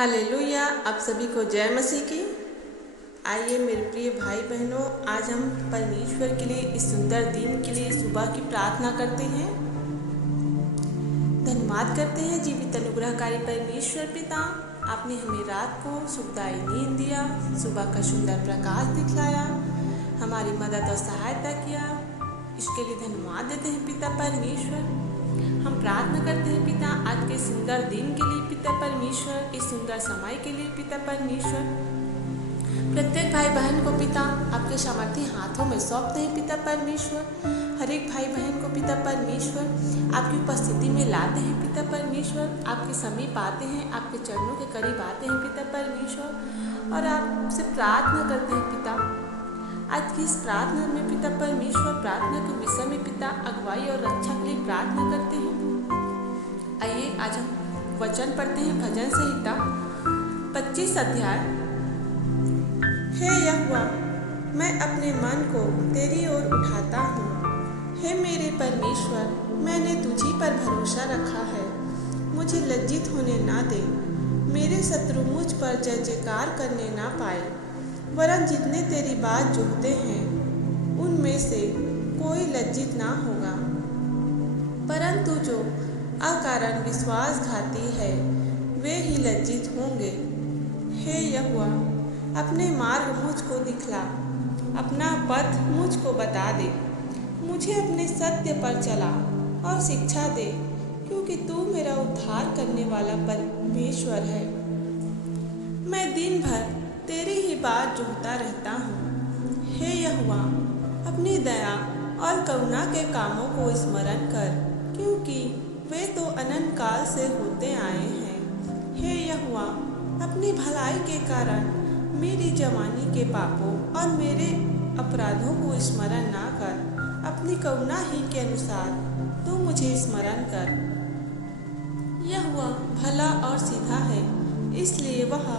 Hallelujah. आप सभी को जय मसीह की। आइए मेरे प्रिय भाई बहनों, आज हम परमेश्वर के लिए इस सुंदर दिन के लिए सुबह की प्रार्थना करते हैं। धन्यवाद करते हैं जीवित अनुग्रहकारी परमेश्वर पिता, आपने हमें रात को सुखदायी नींद दिया, सुबह का सुंदर प्रकाश दिखलाया, हमारी मदद और सहायता किया। इसके लिए धन्यवाद देते हैं पिता परमेश्वर। हम प्रार्थना करते हैं पिता आज के सुंदर दिन के लिए पिता परमेश्वर, इस सुंदर समय के लिए पिता परमेश्वर। प्रत्येक भाई बहन को पिता आपके सामर्थी हाथों में सौंपते हैं पिता परमेश्वर। हर एक भाई बहन को पिता परमेश्वर आपकी उपस्थिति में लाते हैं पिता परमेश्वर, आपके समीप आते हैं, आपके चरणों के करीब आते हैं पिता परमेश्वर और आपसे प्रार्थना करते हैं पिता। आज की इस प्रार्थना में पिता परमेश्वर प्रार्थना के विषय में पिता अगुवाई और रक्षा के लिए प्रार्थना करते हैं। आइए आज हम वचन पढ़ते हैं भजन संहिता 25 अध्याय। हे यहोवा, मैं अपने मन को तेरी ओर उठाता हूँ। हे मेरे परमेश्वर, मैंने तुझी पर भरोसा रखा है। मुझे लज्जित होने ना दे, मेरे शत्रु मुझ पर जय जयकार करने ना पाए। वरन जितने तेरी बात जोहते हैं उनमें से कोई लज्जित ना होगा, परंतु जो अकारण विश्वासघाती है वे ही लज्जित होंगे। हे यहोवा, अपने मार्ग मुझको दिखला, अपना पथ मुझको बता दे। मुझे अपने सत्य पर चला और शिक्षा दे, क्योंकि तू मेरा उद्धार करने वाला परमेश्वर है। मैं दिन भर तेरी ही बात जोहता रहता हूँ। हे यहोवा, अपनी दया और करुणा के कामों को स्मरण कर, क्योंकि वे तो अनंत काल से होते आए हैं। हे यहोवा, अपनी भलाई के कारण मेरी जवानी के पापों और मेरे अपराधों को स्मरण ना कर। अपनी करुणा ही के अनुसार तू मुझे स्मरण कर। यहोवा भला और सीधा है, इसलिए वह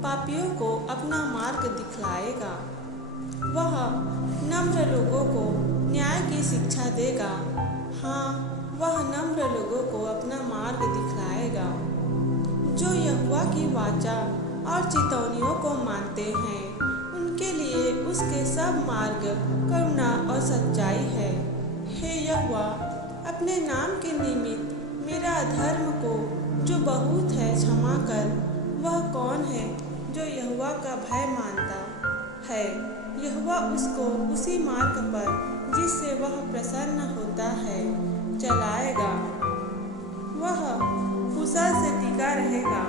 पापियों को अपना मार्ग दिखलाएगा। वह नम्र लोगों को न्याय की शिक्षा देगा। हाँ, वह नम्र लोगों को अपना मार्ग दिखलाएगा। जो यहोवा की वाचा और चितौनियों को मानते हैं, उनके लिए उसके सब मार्ग करुणा और सच्चाई है। हे यहोवा, अपने नाम के निमित्त मेरा अधर्म को जो बहुत है क्षमा कर। वह कौन है जो यहोवा का भय मानता है? यहोवा उसको उसी मार्ग पर जिससे वह प्रसन्न होता है चलाएगा। वह कुशल से टिका रहेगा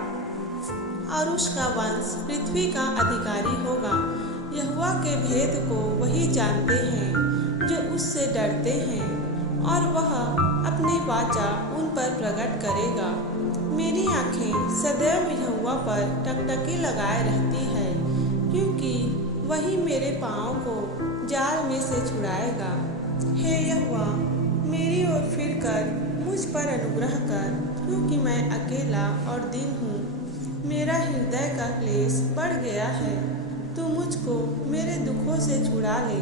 और उसका वंश पृथ्वी का अधिकारी होगा। यहोवा के भेद को वही जानते हैं जो उससे डरते हैं, और वह अपनी वाचा उन पर प्रकट करेगा। मेरी आँखें सदैव यहोवा पर टकटकी लगाए रहती है, क्योंकि वही मेरे पाँव को जाल में से छुड़ाएगा। हे यहोवा, मेरी ओर फिरकर मुझ पर अनुग्रह कर, क्योंकि मैं अकेला और दीन हूँ। मेरा हृदय का क्लेश बढ़ गया है। तू मुझको मेरे दुखों से छुड़ा ले।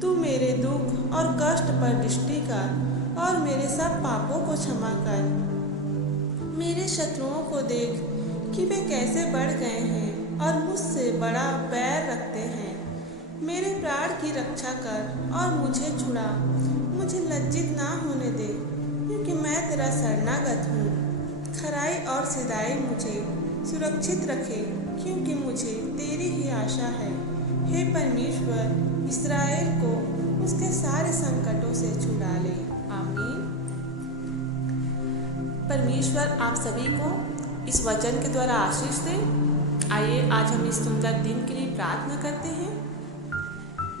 तू मेरे दुख और कष्ट पर दृष्टि कर और मेरे सब पापों को क्षमा कर। मेरे शत्रुओं को देख कि वे कैसे बढ़ गए हैं और मुझसे बड़ा बैर रखते हैं। मेरे प्राण की रक्षा कर और मुझे छुड़ा। मुझे लज्जित ना होने दे, क्योंकि मैं तेरा शरणागत हूँ। खराई और सिधाई मुझे सुरक्षित रखे, क्योंकि मुझे तेरी ही आशा है। हे परमेश्वर, इस्राएल को उसके सारे संकटों से छुड़ा ले। आमीन। परमेश्वर आप सभी को इस वचन के द्वारा आशीष दे। आइए आज हम इस सुंदर दिन के लिए प्रार्थना करते हैं।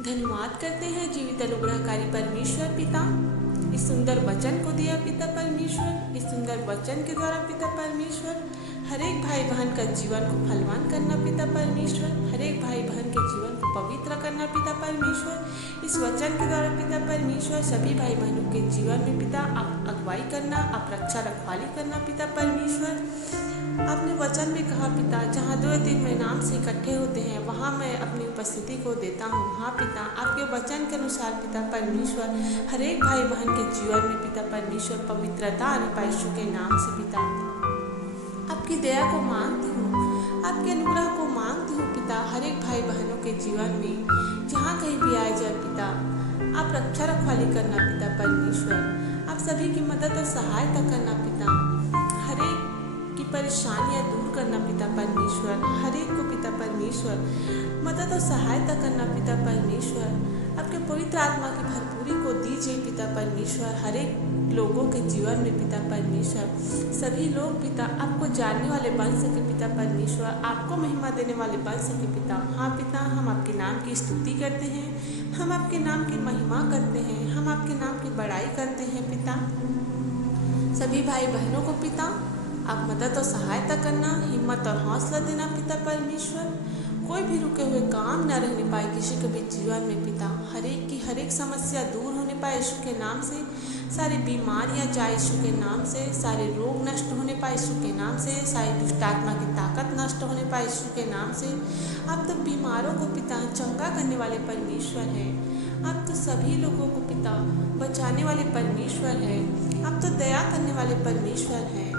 धन्यवाद करते हैं जीवित अनुग्रहकारी परमेश्वर पिता, इस सुंदर वचन को दिया पिता परमेश्वर। इस सुंदर वचन के द्वारा पिता परमेश्वर हर एक भाई बहन का जीवन को फलवान करना पिता परमेश्वर, हर एक भाई बहन के जीवन को पवित्र करना पिता परमेश्वर। इस वचन के द्वारा पिता परमेश्वर सभी भाई बहनों के जीवन में पिता आप अगुवाई करना, आप रक्षा रखवाली करना पिता परमेश्वर। आपने वचन में कहा पिता, जहाँ 2-3 मेरे नाम से इकट्ठे होते हैं वहाँ मैं अपनी उपस्थिति को देता हूँ। हाँ पिता, आपके वचन के अनुसार पिता परमेश्वर हर एक भाई बहन के जीवन में पिता परमेश्वर पवित्रता आने पाए यीशु के नाम से पिता। आप आपकी दया को मांगती हूँ, आपके अनुग्रह को मांगती हूँ पिता। हर एक भाई बहनों के जीवन में जहाँ कहीं भी आए जाए पिता, आप रक्षा रखवाली करना पिता परमेश्वर। आप सभी की मदद और सहायता करना पिता। हर एक की परेशानियाँ दूर करना पिता परमेश्वर। हर एक को पिता परमेश्वर मदद और सहायता करना पिता परमेश्वर। आपके पवित्र आत्मा की भरपूरी को दीजिए पिता परमेश्वर हर एक लोगों के जीवन में पिता परमेश्वर। सभी लोग पिता आपको जानने वाले बन सके पिता परमेश्वर, आपको महिमा देने वाले बन सके पिता। हाँ पिता, हम आपके नाम की स्तुति करते हैं, हम आपके नाम की महिमा करते हैं, हम आपके नाम की बड़ाई करते हैं पिता। सभी भाई बहनों को पिता आप मदद और सहायता करना, हिम्मत और हौसला देना पिता परमेश्वर। कोई भी रुके हुए काम न रहने पाए किसी के भी जीवन में पिता। हर एक की हर एक समस्या दूर होने पाए यीशु के नाम से। सारी बीमारियां जाए यीशु के नाम से। सारे रोग नष्ट होने पाए यीशु के नाम से। सारी दुष्ट आत्मा की ताकत नष्ट होने पाए यीशु के नाम से। आप तो बीमारों को पिता चंगा करने वाले परमेश्वर हैं। आप तो सभी लोगों को पिता बचाने वाले परमेश्वर हैं। आप तो दया करने वाले परमेश्वर हैं।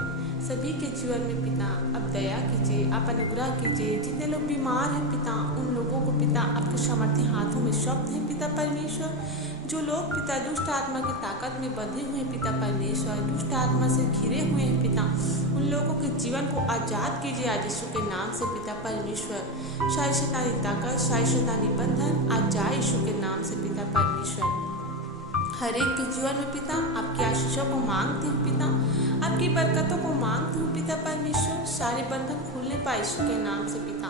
सभी के जीवन में पिता आप दया कीजिए, आप अनुग्रह कीजिए। जितने लोग बीमार हैं पिता, उन लोगों को पिता आपके सामर्थ्य हाथों में शब्द हैं पिता परमेश्वर। जो लोग पिता दुष्ट आत्मा की ताकत में बंधे हुए हैं पिता परमेश्वर, दुष्ट आत्मा से घिरे हुए हैं पिता, उन लोगों के जीवन को आज़ाद कीजिए आज यीशु के नाम से पिता परमेश्वर। सारी शैतानी ताकत, सारी शैतानी बंधन आज जाए यीशु के नाम से पिता परमेश्वर। हर एक के जीवन में पिता आपकी आशीषों को मांगती हूँ पिता, आपकी बरकतों को मांगती हूँ पिता परमेश्वर। सारे बंधन खुलने पाए यीशु के नाम से पिता।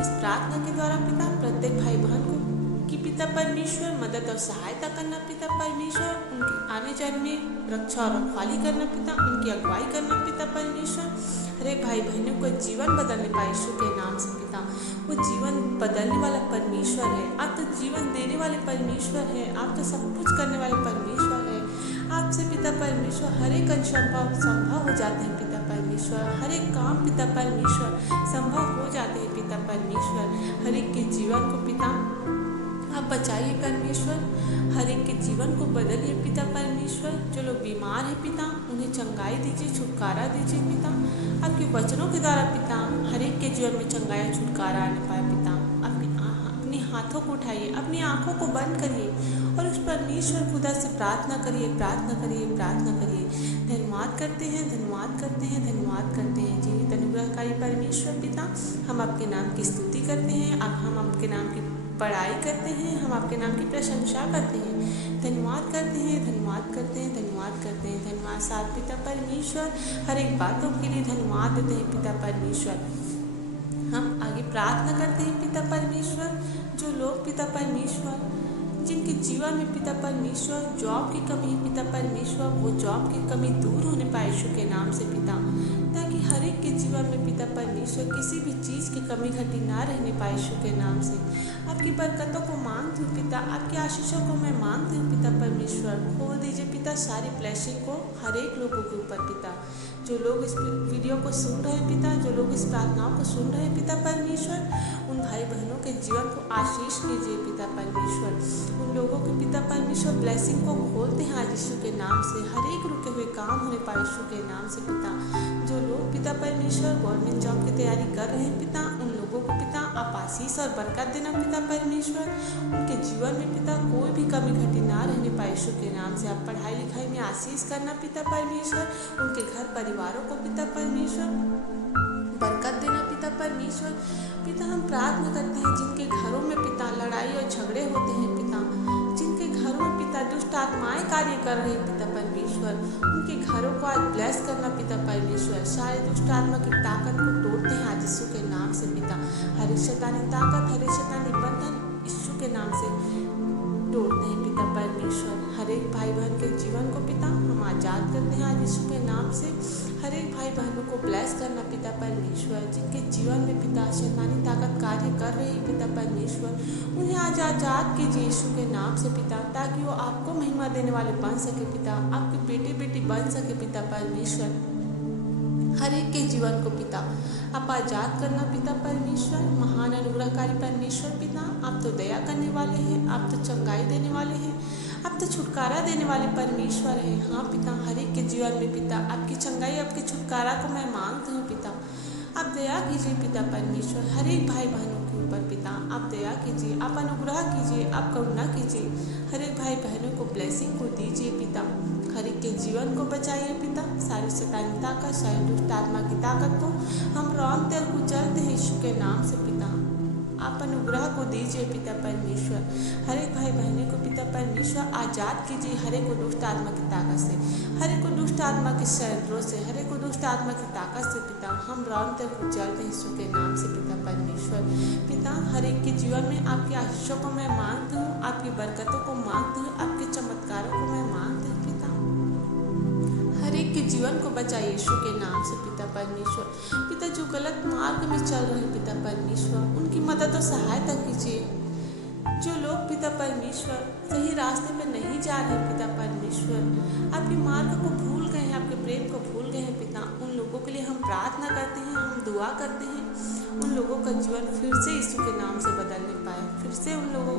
इस प्रार्थना के द्वारा पिता प्रत्येक भाई बहन को की पिता परमेश्वर मदद और सहायता करना पिता परमेश्वर। उनके आने जाने में रक्षा और रखवाली करना पिता, उनकी अगुवाई करना पिता परमेश्वर। हर एक भाई बहनों को जीवन बदलने पाए यीशु के नाम से पिता। वो जीवन बदलने वाला परमेश्वर है। आप तो जीवन देने वाले परमेश्वर है। आप तो सब कुछ करने वाले परमेश्वर है। आपसे पिता परमेश्वर हर एक संभव हो जाते हैं पिता परमेश्वर। हर एक काम पिता परमेश्वर संभव हो जाते हैं पिता परमेश्वर। हर एक के जीवन को पिता आप बचाइए परमेश्वर। हर एक के जीवन को बदलिए पिता परमेश्वर। जो लोग बीमार हैं पिता उन्हें चंगाई दीजिए, छुटकारा दीजिए पिता। आपके वचनों के द्वारा पिता हर एक के जीवन में चंगाई छुटकारा आने पाए पिता। अपने हाथों को उठाइए, अपनी आंखों को बंद करिए और उस परमेश्वर खुदा से प्रार्थना करिए, प्रार्थना करिए, प्रार्थना करिए। धन्यवाद करते हैं, धन्यवाद करते हैं, धन्यवाद करते हैं जीवित अनुग्रहकारी परमेश्वर पिता। हम आपके नाम की स्तुति करते हैं, अब हम आपके नाम की बड़ाई करते हैं, हम आपके नाम की प्रशंसा करते हैं। धन्यवाद करते हैं, धन्यवाद करते हैं, धन्यवाद करते हैं। धन्यवाद साथ पिता परमेश्वर। हर एक बातों के लिए धन्यवाद देते हैं पिता परमेश्वर। हम आगे प्रार्थना करते हैं पिता परमेश्वर। जो लोग पिता परमेश्वर जिनके जीवन में पिता परमेश्वर जॉब की कमी है पिता परमेश्वर, वो जॉब की कमी दूर होने पाए यीशु के नाम से पिता। ताकि हर एक के जीवन में पिता परमेश्वर किसी भी चीज़ की कमी घटी ना रहने पाए यीशु के नाम से। आपकी बरकतों को मांगती हूँ पिता, आपकी आशीषों को मैं मांगती हूँ पिता परमेश्वर। खोल दीजिए पिता सारी ब्लेसिंग को हर एक लोगों के ऊपर पिता। जो लोग इस वीडियो को सुन रहे हैं पिता, जो लोग इस प्रार्थनाओं को सुन रहे हैं पिता परमेश्वर, उन भाई बहनों के जीवन को आशीष कीजिए पिता परमेश्वर। उन लोगों के पिता परमेश्वर ब्लेसिंग को खोलते हैं आज यीशु के नाम से। हर एक रुके हुए काम होने पाए यीशु के नाम से पिता। जो लोग पिता परमेश्वर गवर्नमेंट जॉब की तैयारी कर रहे हैं पिता, उन लोगों को पिता आप आशीष और बरकत देना पिता परमेश्वर। उनके जीवन में पिता कोई भी कमी घटी ना रहने पाए यीशु के नाम से। आप पढ़ाई लिखाई में आशीष करना पिता परमेश्वर। उनके घर परिवारों को पिता परमेश्वर बरकत देना पिता परमेश्वर। पिता हम प्रार्थना करते हैं जिनके घरों में पिता लड़ाई और झगड़े होते हैं पिता, जिनके घरों में पिता दुष्ट आत्माएं कार्य कर रही हैं पिता परमेश्वर, उनके घरों को आज ब्लेस करना पिता परमेश्वर। सारे दुष्ट आत्मा की ताकत को तोड़ते हैं आज यीशु के नाम से पिता। हर एक शैतानी ताकत, हर एक शैतानी बंधन यीशु के नाम से तोड़ते हैं पिता परमेश्वर। हर एक भाई बहन के जीवन को पिता हम आज़ाद करते हैं आज यीशु के नाम से। हर एक भाई बहनों को ब्लेस करना पिता परमेश्वर। जिनके जीवन में पिता शैतानी ताकत कार्य कर रही है पिता परमेश्वर, उन्हें आज आज़ाद कीजिए यीशु के नाम से पिता, ताकि वो आपको महिमा देने वाले बन सके पिता, आपके बेटे बेटी बन सके पिता परमेश्वर। हर एक के जीवन को पिता आप आज़ाद करना पिता परमेश्वर। महान अनुग्रहकारी परमेश्वर पिता, आप तो दया करने वाले हैं, आप तो चंगाई देने वाले हैं, आप तो छुटकारा देने वाले परमेश्वर हैं। हाँ पिता, हर एक के जीवन में पिता आपकी चंगाई, आपके छुटकारा को मैं मांगती हूँ पिता। दया कीजिए पिता परमेश्वर, हर एक भाई बहनों के ऊपर पिता आप दया कीजिए, आप अनुग्रह कीजिए, आप करुणा कीजिए, हर एक भाई बहनों को ब्लेसिंग को दीजिए पिता, हर एक के जीवन को बचाइए पिता, सारी शैतानी ताकत, सारी दुष्ट आत्मा की ताकत को हम रौन तेल कुचलते हैं यीशु के नाम से पिता। आप अनुग्रह को दीजिए पिता परमेश्वर, हर एक भाई बहनों को पिता परमेश्वर आजाद कीजिए हर एक को दुष्ट आत्मा की ताकत से, हर एक को दुष्ट आत्मा के षड्यंत्रों से, हर एक को दुष्ट आत्मा की ताकत से पिता हम रौन तेल कुचलते हैं यीशु के नाम से पिता परमेश्वर। पिता हर एक के जीवन में आपके आशीषों को मैं मांगती हूँ, आपकी बरकतों को मांगती हूँ, आपके चमत्कारों को मैं मांगती हूँ पिता, हर एक के जीवन को बचाइए यीशु के नाम से पिता परमेश्वर। पिता जो गलत मार्ग में चल रहे हैं पिता परमेश्वर, उनकी मदद और सहायता कीजिए। जो लोग पिता परमेश्वर सही रास्ते पर नहीं जा रहे पिता परमेश्वर, आपके मार्ग को भूल गए हैं, आपके प्रेम को भूल गए हैं पिता, उन लोगों के लिए हम प्रार्थना करते हैं, हम दुआ करते हैं, उन लोगों का जीवन फिर से यीशु के नाम से बदलने पाए, फिर से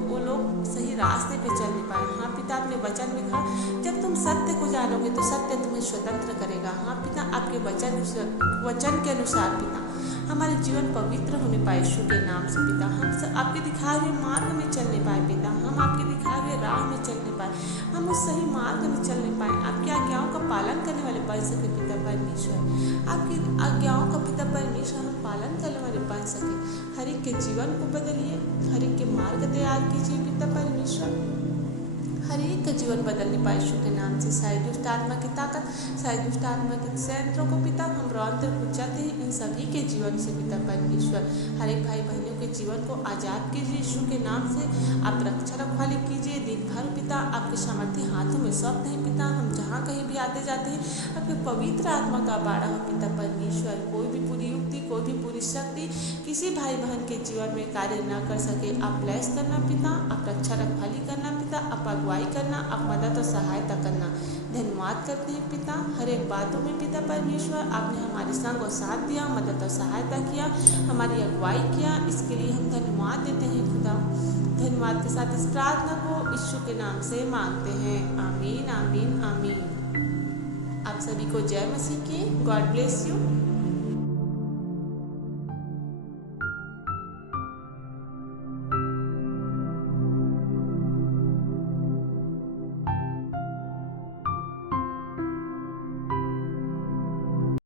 वो लोग सही रास्ते पे चलने पाए। हाँ पिता, आपने वचन में कहा जब तुम सत्य को जानोगे तो सत्य तुम्हें स्वतंत्र करेगा। हाँ पिता, आपके वचन के अनुसार पिता हमारे जीवन पवित्र होने पाए यीशु के नाम से पिता, हम आपके दिखाए हुए मार्ग में चलने पाए पिता, हम आपके दिखाए हुए राह में चलने पाए, हम उस सही मार्ग में चलने पाए, आपकी आज्ञाओं का पालन करने वाले बन सके पिता परमेश्वर, आपकी आज्ञाओं का पिता परमेश्वर हम पालन करने वाले बन सके। हर एक के जीवन को बदलिए, हर एक के मार्ग तैयार कीजिए पिता परमेश्वर, हर एक का जीवन बदलने पाए यीशु के नाम से। सारी दुष्ट आत्मा की ताकत, सारी दुष्ट आत्मा के षड्यंत्रों को पिता हम रौन तेल कुचलते हैं इन सभी के जीवन से पिता परमेश्वर। हर एक भाई बहनों के जीवन को आजाद कीजिए यीशु के नाम से, आप रक्षा रखवाली कीजिए दिन भर पिता, आपके सामर्थ्य हाथों में सौंपते हैं पिता, हम जहाँ कहीं भी आते जाते हैं आपके पवित्र आत्मा का बाड़ा हो पिता परमेश्वर। कोई भी पूरी युक्ति, कोई भी पूरी शक्ति किसी भाई बहन के जीवन में कार्य न कर सके, आप ब्लेस करना पिता, आप रक्षा रखवाली करना पिता, आप अगुवाई करना, आप मदद और सहायता करना। धन्यवाद करते हैं पिता, हर एक बातों में पिता परमेश्वर आपने हमारे संग और साथ दिया, मदद और सहायता किया, हमारी अगुवाई किया, इसके लिए हम धन्यवाद देते हैं खुदा। धन्यवाद के साथ इस प्रार्थना को यीशु के नाम से मांगते हैं, आमीन आमीन आमीन। आप सभी को जय मसीह की, गॉड ब्लेस यू।